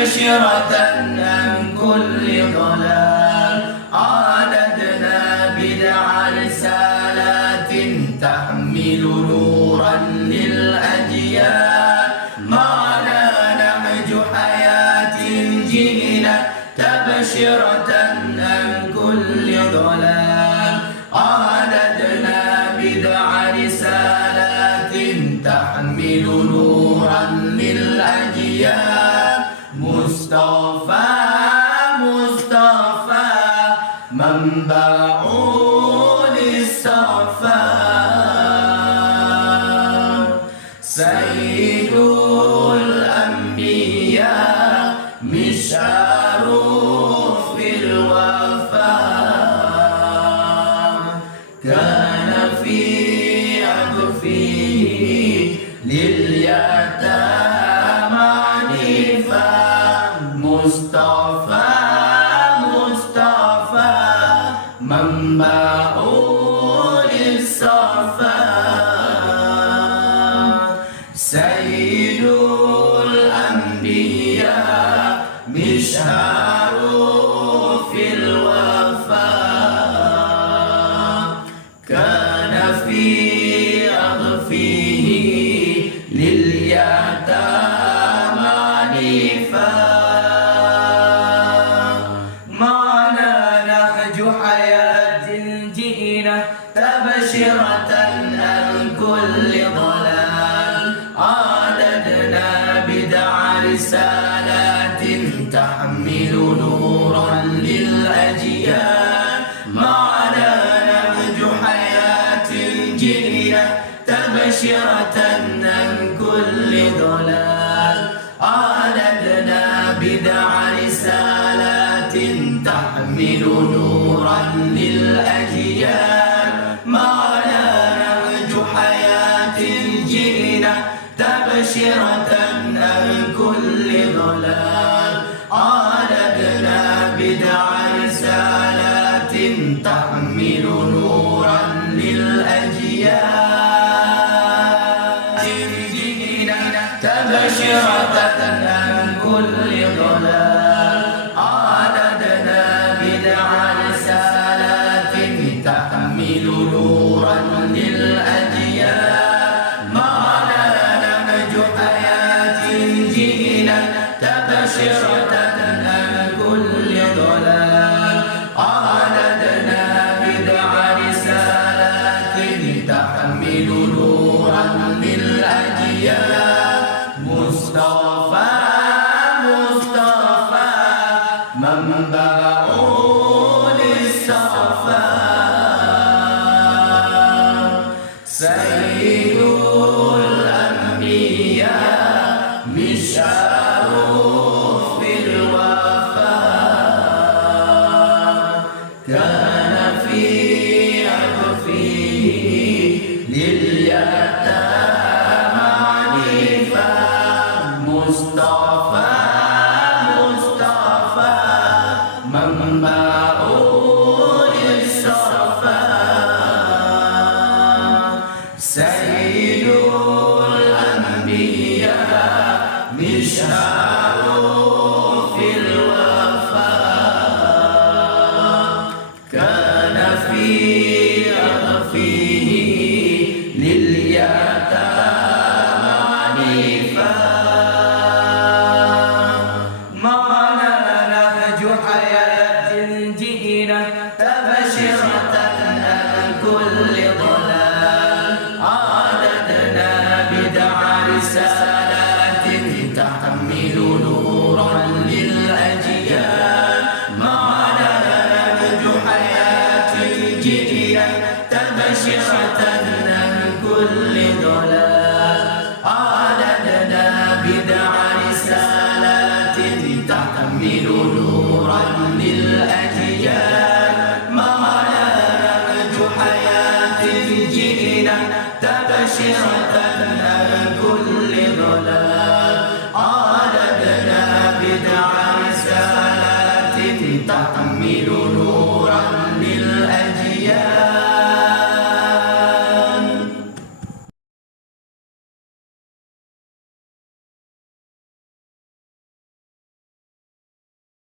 مبشرة عن كل ضلال عددنا بدع رسالات تحمل نورا للأجيال معنا نهج حياة جئنا تبشرة عن كل ضلال عددنا بدع رسالات تحمل نورا للأجيال مصطفى مصطفى منبع للصفا سيد الأنبياء مشعار في الوفاء كان في عطفه لليتامى مصطفى مصطفى منبع للصفا سيد الأنبياء مشعار في الوفاء كان في أغفه لليتامى نيفا معنا نهج حياة جئنا تبشرة عن كل ضلال عددنا بدع رسالات تحمل نورا للأجيال معنا نهج حياة جئنا تبشرة عن كل ضلال عددنا بدع رسالات تحمل نورا للأجيال معنا نهج حياة جئنا تبشرة عن كل ضلال عددنا بدع رسالات تحمل نورا للأجيال تبشرة عن كل ضلال عددنا بدع رسالات تحمل نورا للأجيال معنا نهج حياة جئنا تبشرة عن كل ضلال عددنا بدع رسالات تحمل نورا للأجيال مصطفى مصطفى منبع للصفا سيد الأنبياء مشعار في الوفاء كان في عطفه لليتامى مصطفى مصطفى منبع للصفا سيد الأنبياء مشعار في الوفاء كان في عطفه لليتامى عنيفا معنا نهج حياة جئنا تبشرة عن كل ضلال عددنا بدع رسالات تحمل نورا للأجيال معنا نهج حياة جئنا تبشرة عن كل ضلال عددنا بدع